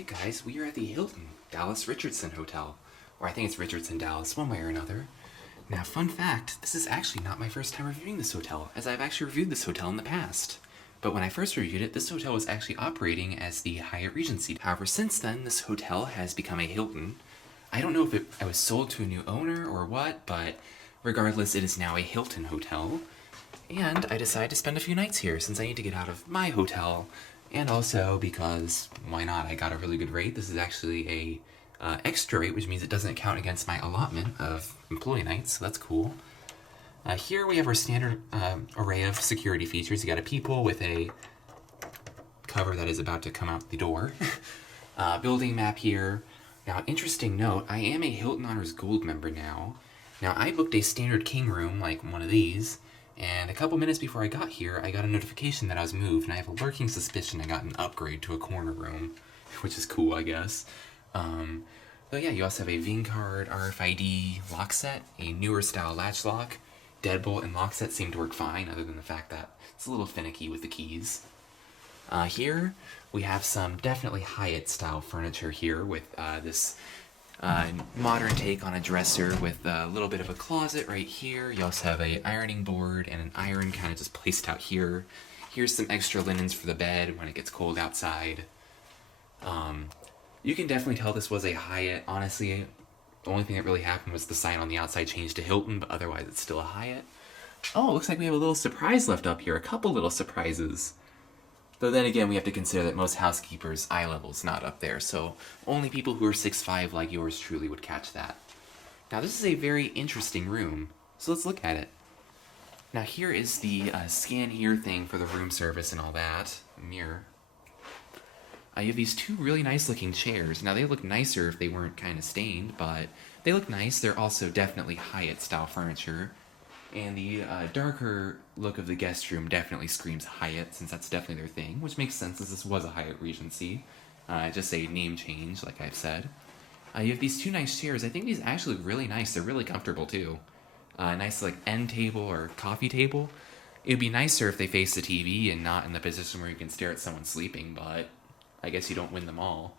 Alright guys, we are at the Hilton Dallas Richardson Hotel. Or I think it's Richardson Dallas, one way or another. Now, fun fact, this is actually not my first time reviewing this hotel, as I've actually reviewed this hotel in the past. But when I first reviewed it, this hotel was actually operating as the Hyatt Regency. However, since then, this hotel has become a Hilton. I don't know if it was sold to a new owner or what, but regardless, it is now a Hilton hotel. And I decided to spend a few nights here since I need to get out of my hotel. And also because, why not, I got a really good rate. This is actually a extra rate, which means it doesn't count against my allotment of employee nights, so that's cool. Here we have our standard array of security features. You got a peephole with a cover that is about to come out the door. Building map here. Now, interesting note, I am a Hilton Honors Gold member now. Now, I booked a standard king room, like one of these, and a couple minutes before I got here, I got a notification that I was moved, and I have a lurking suspicion I got an upgrade to a corner room, which is cool, I guess. But yeah, you also have a VIN card, RFID lock set, a newer style latch lock. Deadbolt and lock set seem to work fine, other than the fact that it's a little finicky with the keys. Here, we have some definitely Hyatt style furniture here with this modern take on a dresser with a little bit of a closet right here. You also have a ironing board and an iron kind of just placed out here. Here's some extra linens for the bed when it gets cold outside. You can definitely tell this was a Hyatt. Honestly, the only thing that really happened was the sign on the outside changed to Hilton, but otherwise it's still a Hyatt. Oh, looks like we have a little surprise left up here. A couple little surprises. Though then again, we have to consider that most housekeepers' eye level's not up there, so only people who are 6'5" like yours truly would catch that. Now, this is a very interesting room, so let's look at it. Now, here is the scan here thing for the room service and all that. Mirror. You have these two really nice looking chairs. Now, they look nicer if they weren't kind of stained, but they look nice. They're also definitely Hyatt style furniture. And the darker look of the guest room definitely screams Hyatt, since that's definitely their thing, which makes sense as this was a Hyatt Regency. Just a name change, like I've said. You have these two nice chairs. I think these actually look really nice. They're really comfortable, too. Nice, like, end table or coffee table. It would be nicer if they face the TV and not in the position where you can stare at someone sleeping, but I guess you don't win them all.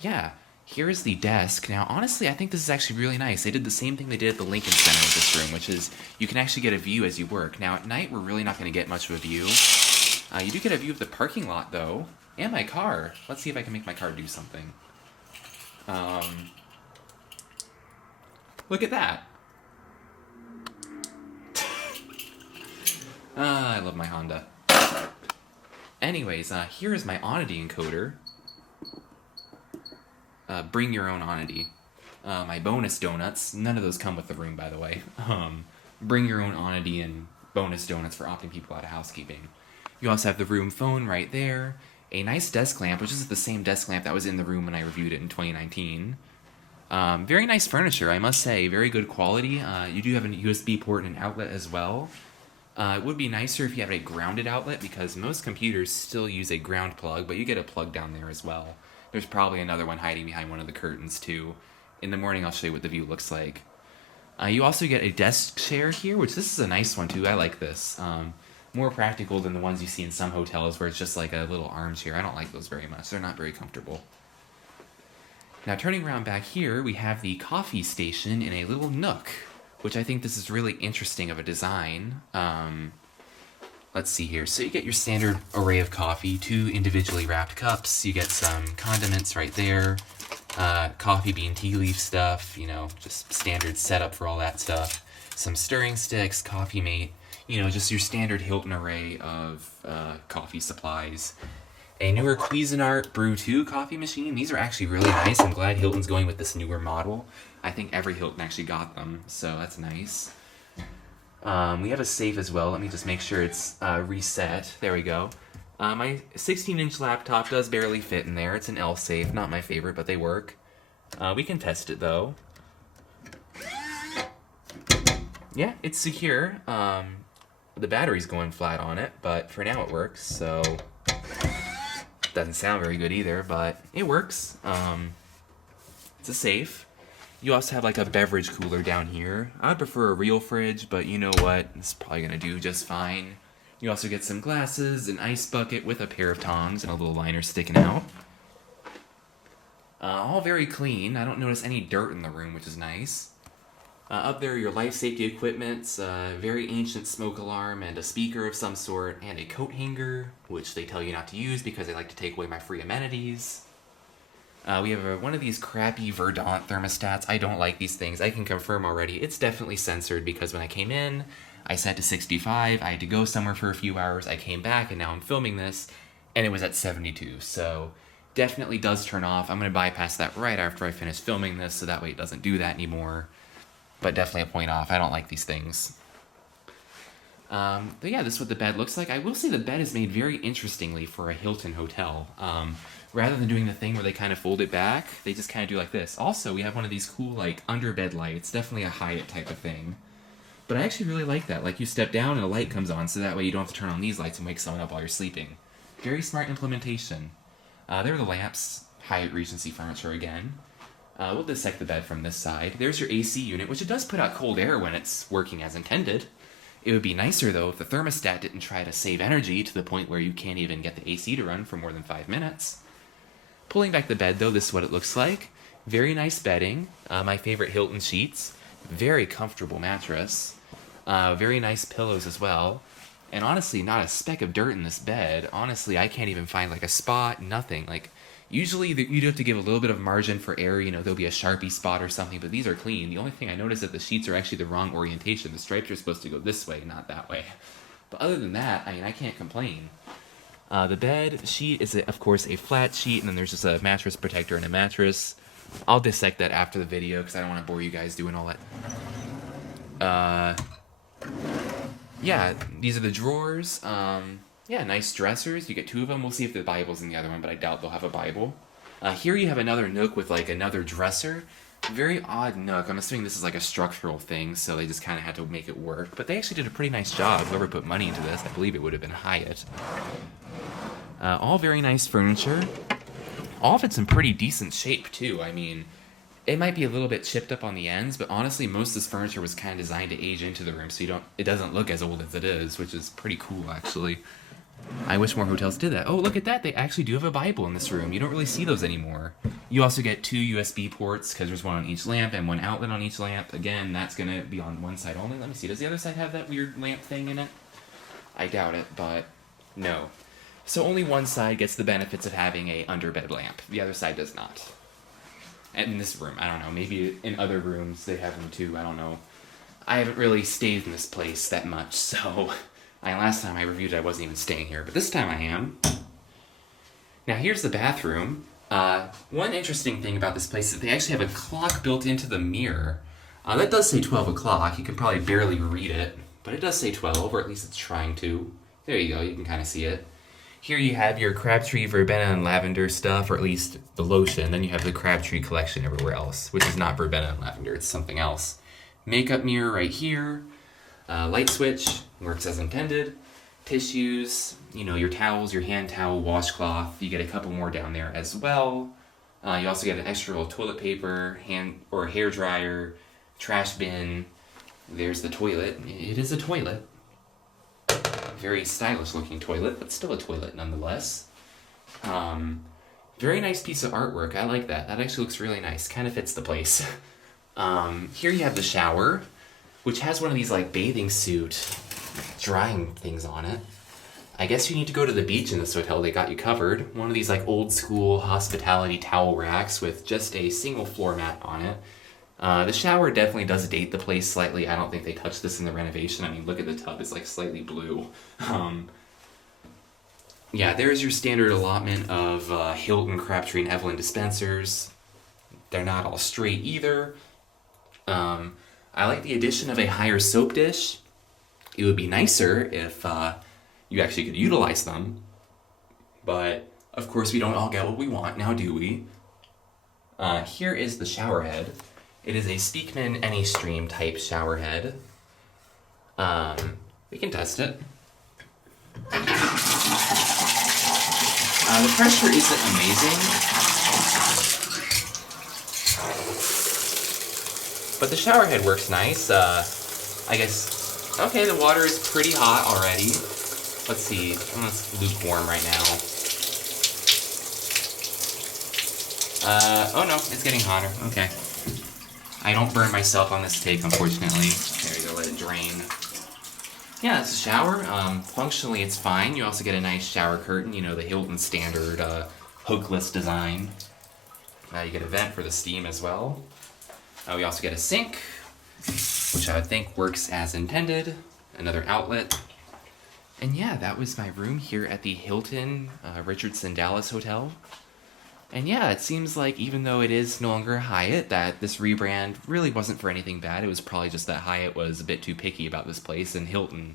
Yeah. Here is the desk. Now, honestly, I think this is actually really nice. They did the same thing they did at the Lincoln Center with this room, which is you can actually get a view as you work. Now, at night, we're really not going to get much of a view. You do get a view of the parking lot, though, and my car. Let's see if I can make my car do something. Look at that. I love my Honda. Anyways, here is my Onity encoder. Bring your own Onity. My bonus donuts. None of those come with the room, by the way. Bring your own Onity and bonus donuts for opting people out of housekeeping. You also have the room phone right there. A nice desk lamp, which is the same desk lamp that was in the room when I reviewed it in 2019. Very nice furniture, I must say. Very good quality. You do have a USB port and an outlet as well. It would be nicer if you had a grounded outlet, because most computers still use a ground plug, but you get a plug down there as well. There's probably another one hiding behind one of the curtains, too. In the morning, I'll show you what the view looks like. You also get a desk chair here, which this is a nice one, too. I like this. More practical than the ones you see in some hotels where it's just like a little armchair. I don't like those very much. They're not very comfortable. Now, turning around back here, we have the coffee station in a little nook, which I think this is really interesting of a design. Let's see here. So you get your standard array of coffee, 2 individually wrapped cups. You get some condiments right there, coffee bean tea leaf stuff, you know, just standard setup for all that stuff. Some stirring sticks, coffee mate, you know, just your standard Hilton array of coffee supplies. A newer Cuisinart Brew 2 coffee machine. These are actually really nice. I'm glad Hilton's going with this newer model. I think every Hilton actually got them, so that's nice. We have a safe as well. Let me just make sure it's reset. There we go. My 16-inch laptop does barely fit in there. It's an L safe. Not my favorite, but they work. We can test it, though. Yeah, it's secure. The battery's going flat on it, but for now it works, so doesn't sound very good either, but it works. It's a safe. You also have like a beverage cooler down here. I'd prefer a real fridge, but you know what? It's probably going to do just fine. You also get some glasses, an ice bucket with a pair of tongs, and a little liner sticking out. All very clean. I don't notice any dirt in the room, which is nice. Up there are your life safety equipment, very ancient smoke alarm, and a speaker of some sort, and a coat hanger, which they tell you not to use because they like to take away my free amenities. We have one of these crappy Verdant thermostats. I don't like these things. I can confirm already. It's definitely censored because when I came in, I set to 65. I had to go somewhere for a few hours. I came back, and now I'm filming this, and it was at 72. So definitely does turn off. I'm going to bypass that right after I finish filming this, so that way it doesn't do that anymore. But definitely a point off. I don't like these things. But yeah, this is what the bed looks like. I will say the bed is made very interestingly for a Hilton hotel. Rather than doing the thing where they kind of fold it back, they just kind of do like this. Also, we have one of these cool, like, under-bed lights. Definitely a Hyatt type of thing. But I actually really like that. Like, you step down and a light comes on, so that way you don't have to turn on these lights and wake someone up while you're sleeping. Very smart implementation. There are the lamps. Hyatt Regency furniture again. We'll dissect the bed from this side. There's your AC unit, which it does put out cold air when it's working as intended. It would be nicer, though, if the thermostat didn't try to save energy to the point where you can't even get the AC to run for more than 5 minutes. Pulling back the bed, though, this is what it looks like. Very nice bedding. My favorite Hilton sheets. Very comfortable mattress. Very nice pillows as well. And honestly, not a speck of dirt in this bed. Honestly, I can't even find, like, a spot, nothing. Like, usually you'd have to give a little bit of margin for error. You know, there'll be a Sharpie spot or something, but these are clean. The only thing I noticed is that the sheets are actually the wrong orientation. The stripes are supposed to go this way, not that way. But other than that, I mean, I can't complain. The bed sheet is, of course, a flat sheet, and then there's just a mattress protector and a mattress. I'll dissect that after the video because I don't want to bore you guys doing all that. Yeah, these are the drawers. Yeah, nice dressers. You get 2 of them. We'll see if the Bible's in the other one, but I doubt they'll have a Bible. Here you have another nook with, like, another dresser. Very odd nook. I'm assuming this is, like, a structural thing, so they just kind of had to make it work. But they actually did a pretty nice job. Whoever put money into this, I believe it would have been Hyatt. All very nice furniture. All of it's in pretty decent shape, too. I mean, it might be a little bit chipped up on the ends, but honestly, most of this furniture was kind of designed to age into the room, so it doesn't look as old as it is, which is pretty cool, actually. I wish more hotels did that. Oh, look at that. They actually do have a Bible in this room. You don't really see those anymore. You also get 2 USB ports, because there's one on each lamp and 1 outlet on each lamp. Again, that's going to be on one side only. Let me see. Does the other side have that weird lamp thing in it? I doubt it, but no. So only one side gets the benefits of having a underbed lamp. The other side does not. And in this room, I don't know. Maybe in other rooms they have them too. I don't know. I haven't really stayed in this place that much, so... last time I reviewed it, I wasn't even staying here, but this time I am. Now here's the bathroom. One interesting thing about this place is they actually have a clock built into the mirror. That does say 12 o'clock. You can probably barely read it, but it does say 12, or at least it's trying to. There you go, you can kind of see it. Here you have your Crabtree verbena and lavender stuff, or at least the lotion. Then you have the Crabtree collection everywhere else, which is not verbena and lavender, it's something else. Makeup mirror right here. Light switch, works as intended. Tissues, you know, your towels, your hand towel, washcloth. You get a couple more down there as well. You also get an extra roll of toilet paper, hair dryer, trash bin. There's the toilet. It is a toilet. Very stylish looking toilet, but still a toilet nonetheless. Very nice piece of artwork. I like that. That actually looks really nice. Kind of fits the place. Here you have the shower, which has one of these, like, bathing suit drying things on it. I guess you need to go to the beach in this hotel. They got you covered. One of these, like, old school hospitality towel racks with just a single floor mat on it. The shower definitely does date the place slightly. I don't think they touched this in the renovation. I mean, look at the tub. It's, like, slightly blue. Yeah, there's your standard allotment of Hilton, Crabtree, and Evelyn dispensers. They're not all straight either. I like the addition of a higher soap dish. It would be nicer if you actually could utilize them. But, of course, we don't all get what we want, now do we? Here is the shower head. It is a Speakman AnyStream type shower head. We can test it. The pressure isn't amazing, but the shower head works nice. I guess, okay, the water is pretty hot already. Let's see, it's lukewarm right now. Oh no, it's getting hotter. Okay. I don't burn myself on this take, unfortunately. There you go, let it drain. Yeah, it's a shower. Functionally, it's fine. You also get a nice shower curtain, you know, the Hilton standard hookless design. You get a vent for the steam as well. We also get a sink, which I would think works as intended. Another outlet. And yeah, that was my room here at the Hilton Richardson Dallas Hotel. And yeah, it seems like even though it is no longer a Hyatt, that this rebrand really wasn't for anything bad. It was probably just that Hyatt was a bit too picky about this place, and Hilton,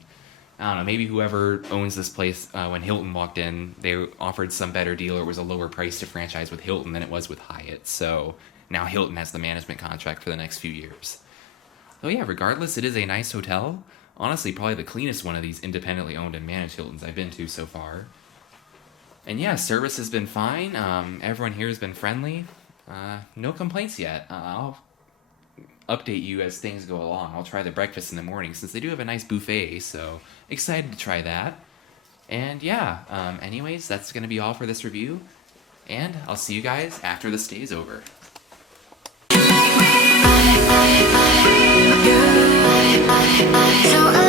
I don't know, maybe whoever owns this place, when Hilton walked in, they offered some better deal, or it was a lower price to franchise with Hilton than it was with Hyatt. So now Hilton has the management contract for the next few years. So yeah, regardless, it is a nice hotel. Honestly, probably the cleanest one of these independently owned and managed Hiltons I've been to so far. And yeah, service has been fine. Everyone here has been friendly. No complaints yet. I'll update you as things go along. I'll try the breakfast in the morning since they do have a nice buffet, so excited to try that. And yeah, anyways, that's going to be all for this review. And I'll see you guys after the stay's over. So